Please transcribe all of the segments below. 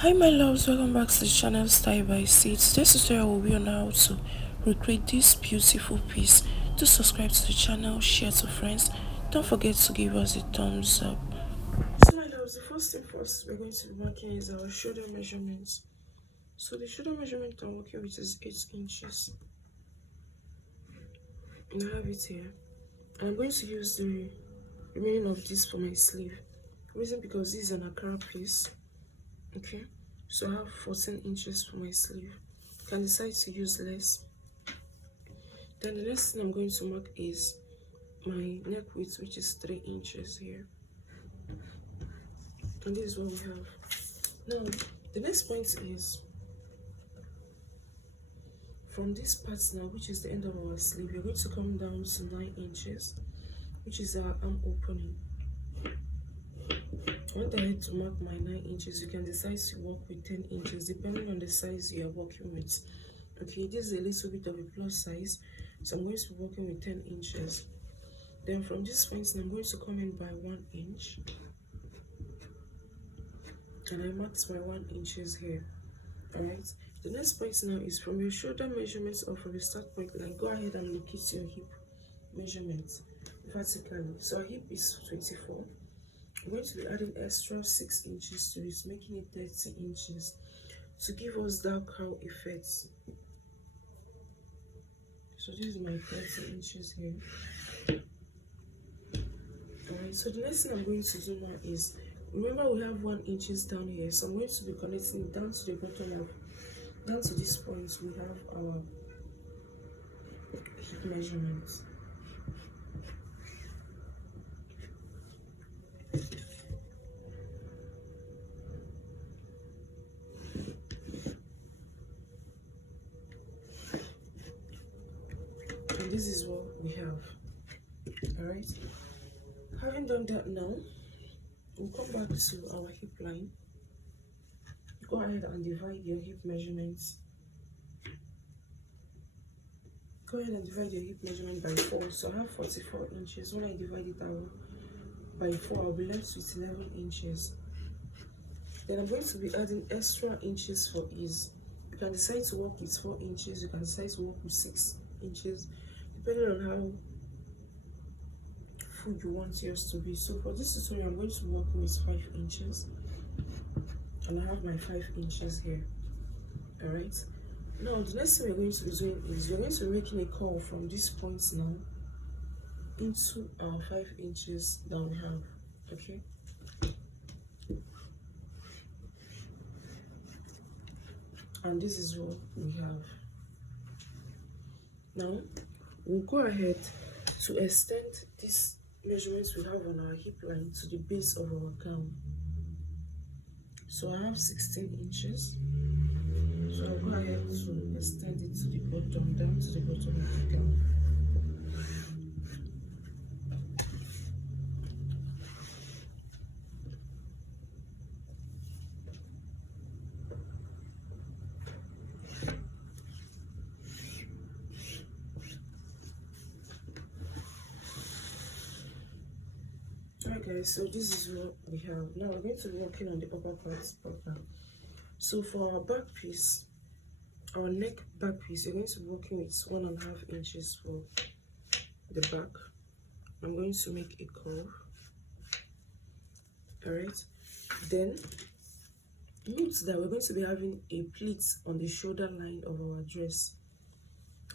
Hi my loves, welcome back to the channel Style by Seeds. This tutorial will be on how to recreate this beautiful piece. Do subscribe to the channel, share to friends. Don't forget to give us a thumbs up. So my loves, the first thing first we're going to be marking is our shoulder measurements. So the shoulder measurement I'm working with is 8 inches. And I have it here. And I'm going to use the remaining of this for my sleeve. Reason because this is an Accra piece. Okay, so I have 14 inches for my sleeve. You can decide to use less. Then the next thing I'm going to mark is my neck width, which is 3 inches here. And this is what we have. Now, the next point is from this part now, which is the end of our sleeve, you're going to come down to 9 inches, which is our arm opening. When I had to mark my 9 inches, you can decide to work with 10 inches depending on the size you are working with. Okay, this is a little bit of a plus size, so I'm going to be working with 10 inches. Then from this point, I'm going to come in by 1 inch. And I marked my 1 inches here. Alright, the next point now is from your shoulder measurements or from the start point line, go ahead and locate your hip measurements vertically. So our hip is 24. I'm going to be adding extra 6 inches to it, making it 30 inches to give us that cow effect. So this is my 30 inches here. Alright, so the next thing I'm going to do now is, remember we have 1 inches down here, so I'm going to be connecting it down to the bottom of, down to this point we have our hip measurements. And this is what we have. Alright, having done that now, we'll come back to our hip line. Go ahead and divide your hip measurements. Go ahead and divide your hip measurement by 4. So I have 44 inches. When I divide it out by 4, I'll be left with 11 inches. Then I'm going to be adding extra inches for ease. You can decide to work with 4 inches. You can decide to work with 6 inches, depending on how full you want yours to be. So for this tutorial, I'm going to be working with 5 inches. And I have my 5 inches here. Alright, now the next thing we're going to be doing is we're going to be making a curl from this point now into our 5 inches that we have. Okay, and this is what we have. Now we'll go ahead to extend these measurements we have on our hip line to the base of our gown. So I have 16 inches. So I'll go ahead to extend it to the bottom, down to the bottom of the gown. Alright guys, so this is what we have. Now we're going to be working on the upper parts proper. So for our back piece, our neck back piece, you're going to be working with 1.5 inches for the back. I'm going to make a curve. Alright, then note that we're going to be having a pleat on the shoulder line of our dress,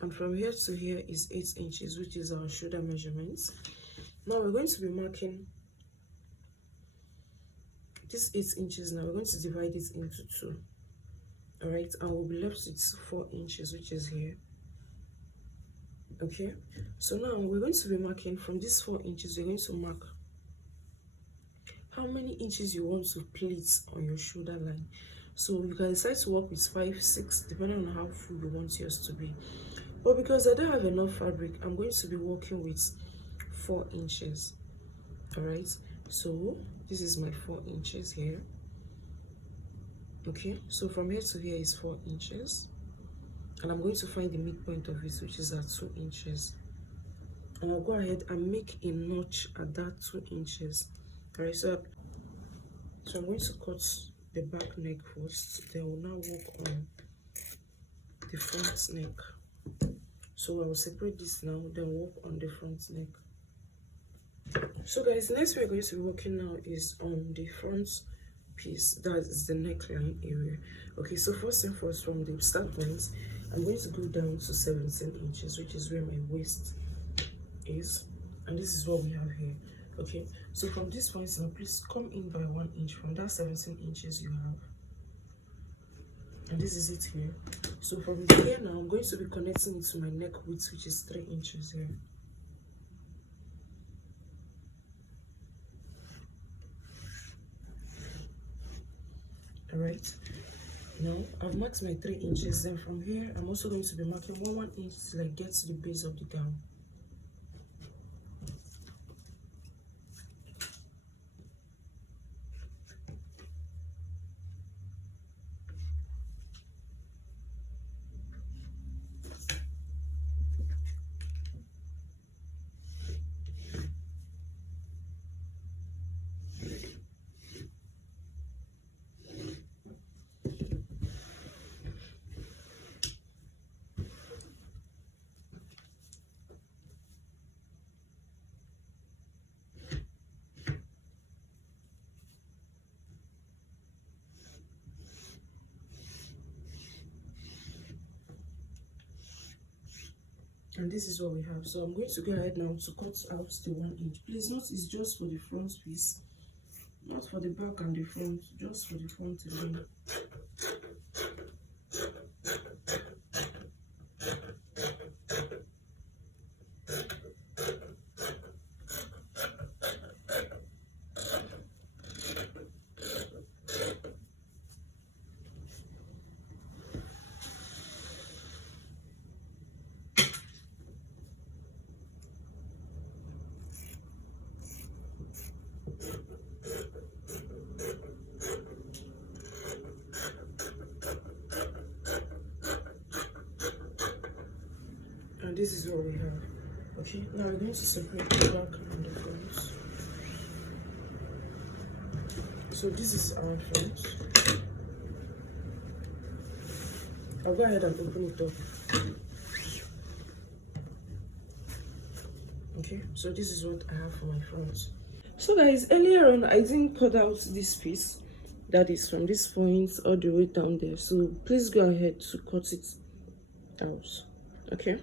and from here to here is 8 inches, which is our shoulder measurements. Now we're going to be marking this 8 inches. Now we're going to divide it into 2. Alright, and we'll be left with 4 inches, which is here. Okay, so now we're going to be marking from this 4 inches. We're going to mark how many inches you want to pleat on your shoulder line. So you can decide to work with 5, 6, depending on how full you want yours to be. But because I don't have enough fabric, I'm going to be working with 4 inches. Alright, so this is my 4 inches here. Okay, so from here to here is 4 inches, and I'm going to find the midpoint of it, which is at 2 inches, and I'll go ahead and make a notch at that 2 inches. All right, so I'm going to cut the back neck first, then we'll now work on the front neck. So I will separate this now, then work on the front neck. So guys, next we're going to be working now is on the front piece, that is the neckline area. Okay, so first and first, from the start point, I'm going to go down to 17 inches, which is where my waist is, and this is what we have here. Okay, so from this point now, please come in by 1 inch from that 17 inches you have, and this is it here. So from here now, I'm going to be connecting it to my neck width, which is 3 inches here. All right, now I've marked my 3 inches. Then from here, I'm also going to be marking 1 inch till I get to the base of the gown. And this is what we have. So I'm going to go ahead now to cut out the 1 inch. Please note it's just for the front piece, not for the back and the front, just for the front alone. And this is what we have. Okay, now we're going to separate the back and the front. So this is our front. I'll go ahead and open it up. Okay, so this is what I have for my front. So guys, earlier on I didn't cut out this piece, that is from this point all the way down there, so please go ahead to cut it out. Okay,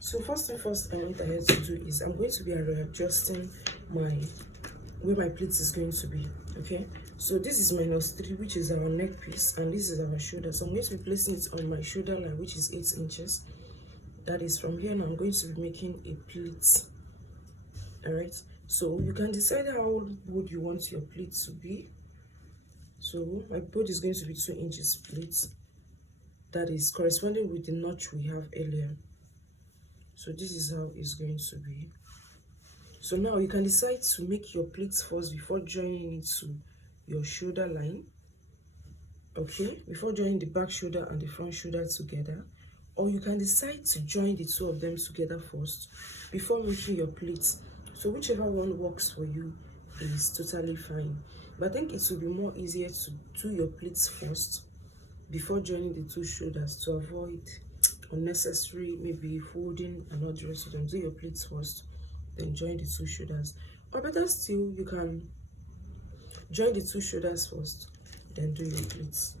so first and first, I went ahead to do is I'm going to be readjusting where my pleats is going to be. Okay, so this is -3, which is our neck piece, and this is our shoulder. So I'm going to be placing it on my shoulder line, which is 8 inches. That is from here now I'm going to be making a pleat. All right, so you can decide how would you want your pleat to be. So my board is going to be 2 inches pleat, that is corresponding with the notch we have earlier. So this is how it's going to be. So now you can decide to make your pleats first before joining it to your shoulder line. Okay, before joining the back shoulder and the front shoulder together, or you can decide to join the two of them together first before making your pleats. So whichever one works for you is totally fine, but I think it will be more easier to do your pleats first before joining the two shoulders to avoid unnecessary maybe folding and all the rest of them. Do your pleats first, then join the two shoulders, or better still, you can join the two shoulders first, then do your pleats.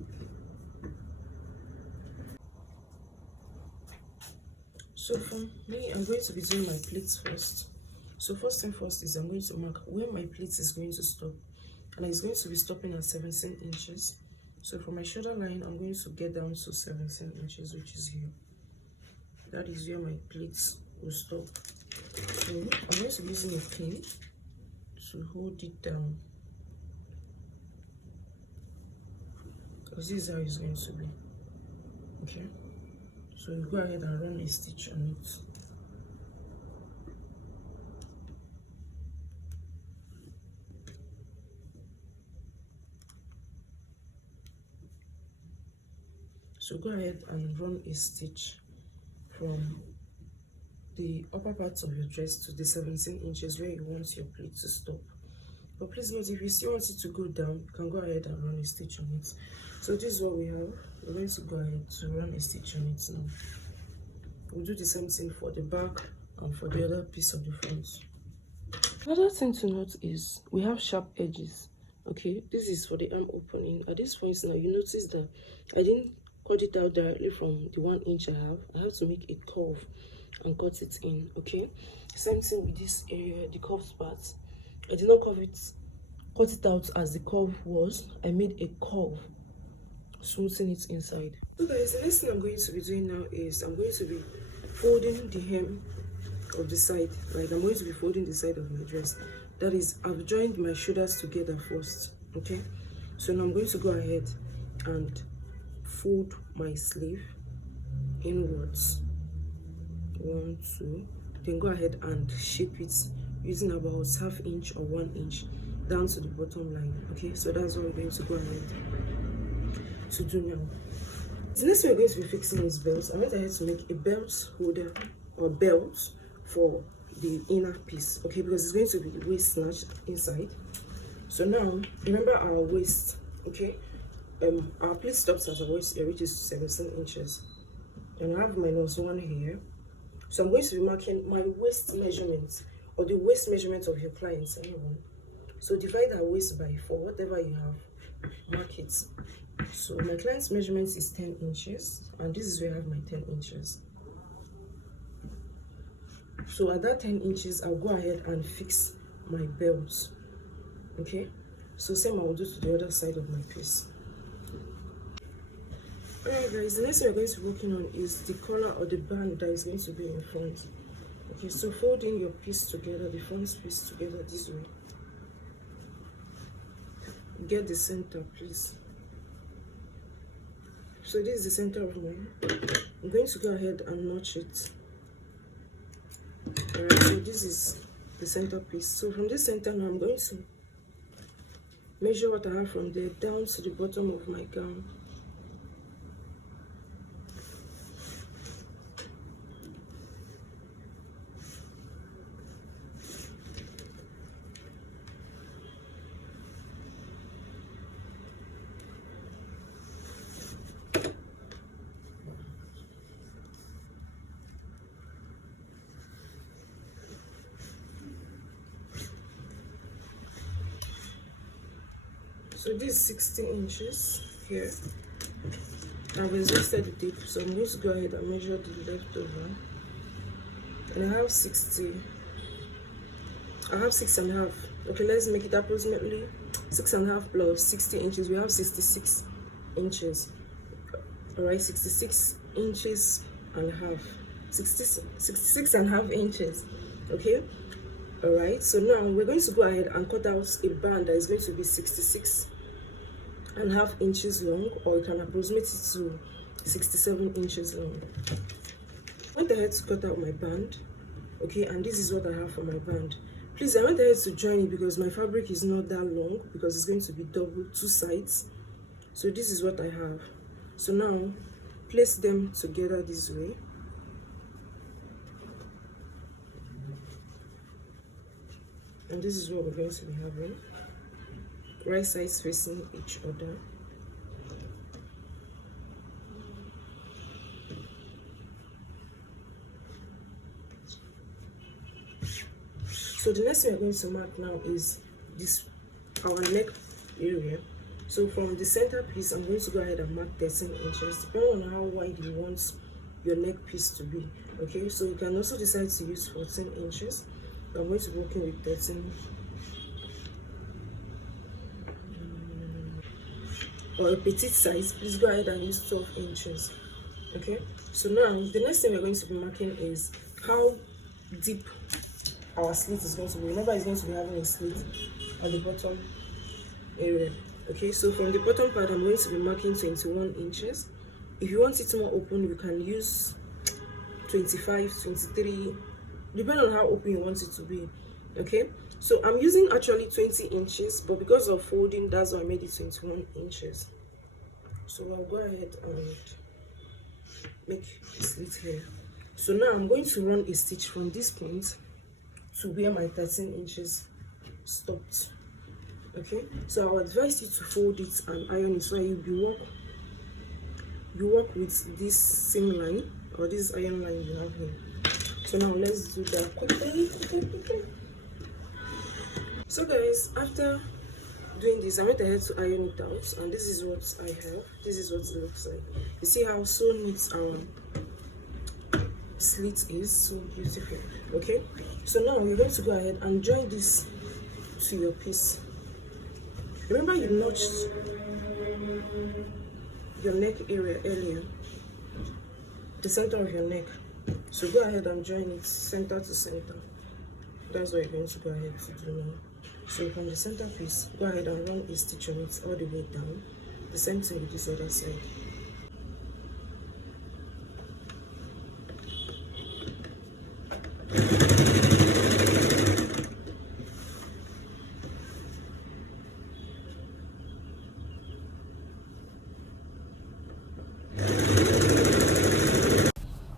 So for me, I'm going to be doing my pleats first. So first thing first is I'm going to mark where my pleats is going to stop, and it's going to be stopping at 17 inches. So for my shoulder line, I'm going to get down to 17 inches, which is here. That is where my pleats will stop. So I'm going to be using a pin to hold it down, because this is how it's going to be. Okay, so you go ahead and run a stitch on it. So go ahead and run a stitch from the upper part of your dress to the 17 inches where you want your pleat to stop. But please note, if you still want it to go down, you can go ahead and run a stitch on it. So this is what we have. We're going to go ahead to run a stitch on it now. We'll do the same thing for the back and for the other piece of the front. Another thing to note is we have sharp edges. Okay, this is for the arm opening. At this point now, you notice that I didn't cut it out directly from the 1 inch I have to make a curve and cut it in. Okay, same thing with this area, the curved part. I did not cut it out as the curve was. I made a curve, smoothing it inside. So guys, the next thing I'm going to be doing now is I'm going to be folding the hem of the side. Like, I'm going to be folding the side of my dress. That is, I've joined my shoulders together first. Okay, so now I'm going to go ahead and fold my sleeve inwards. 1, 2, then go ahead and shape it using about ½ inch or 1 inch down to the bottom line. Okay, so that's what we're going to go ahead to do now. The next thing we're going to be fixing is belts. I went ahead to make a belt holder or belt for the inner piece. Okay, because it's going to be waist snatch inside. So now remember our waist. Okay, our pleat stops at our waist area, which is 17 inches, and I have -1 here. So I'm going to be marking my waist measurement, or the waist measurement of your clients, anyone. So divide our waist by 4, whatever you have, mark it. So my client's measurement is 10 inches, and this is where I have my 10 inches. So at that 10 inches, I'll go ahead and fix my belt. Okay, so same I will do to the other side of my piece. Alright guys, the next thing we're going to be working on is the collar or the band that is going to be in front. Okay, so folding your piece together, the front piece together this way. Get the center, please. So this is the center of mine. I'm going to go ahead and notch it. Alright, so this is the center piece. So from this center now, I'm going to measure what I have from there down to the bottom of my gown. So this is 60 inches here. I've exhausted the tape, so I'm going to go ahead and measure the leftover. And I have 60. I have 6.5. Okay, let's make it approximately 6.5 plus 60 inches. We have 66 inches. Alright, 66 inches and a half. 66.5 inches. Okay. Alright, so now we're going to go ahead and cut out a band that is going to be 66.5 inches long, or you can approximate it to 67 inches long. I went ahead to cut out my band. Okay, and this is what I have for my band. Please, I went ahead to join it because my fabric is not that long, because it's going to be double 2 sides. So this is what I have. So now place them together this way. And this is what we're going to be having. Right sides facing each other. So the next thing we're going to mark now is this, our neck area. So from the center piece, I'm going to go ahead and mark 13 inches, depending on how wide you want your neck piece to be. Okay, so you can also decide to use 14 inches. I'm going to be working with 13 or a petite size. Please go ahead and use 12 inches. Okay, so now the next thing we're going to be marking is how deep our slit is going to be. Remember, it's going to be having a slit at the bottom area. Okay, so from the bottom part, I'm going to be marking 21 inches. If you want it more open, you can use 25, 23, depending on how open you want it to be. Okay, so I'm using actually 20 inches, but because of folding, that's why I made it 21 inches. So I'll go ahead and make a slit here. So now I'm going to run a stitch from this point to where my 13 inches stopped. Okay, so I would advise you to fold it and iron it so you work with this same line or this iron line you have here. So now let's do that quickly. So guys, after doing this, I went ahead to iron it out, and this is what I have. This is what it looks like. You see how so neat our slit is, so beautiful. Okay, so now you're going to go ahead and join this to your piece. Remember you notched your neck area earlier, the center of your neck. So go ahead and join it center to center. That's what you're going to go ahead to do now. So from the center piece, go ahead and run a stitch on it all the way down. The same thing with this other side.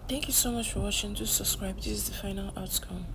Thank you so much for watching. Do subscribe. This is the final outcome.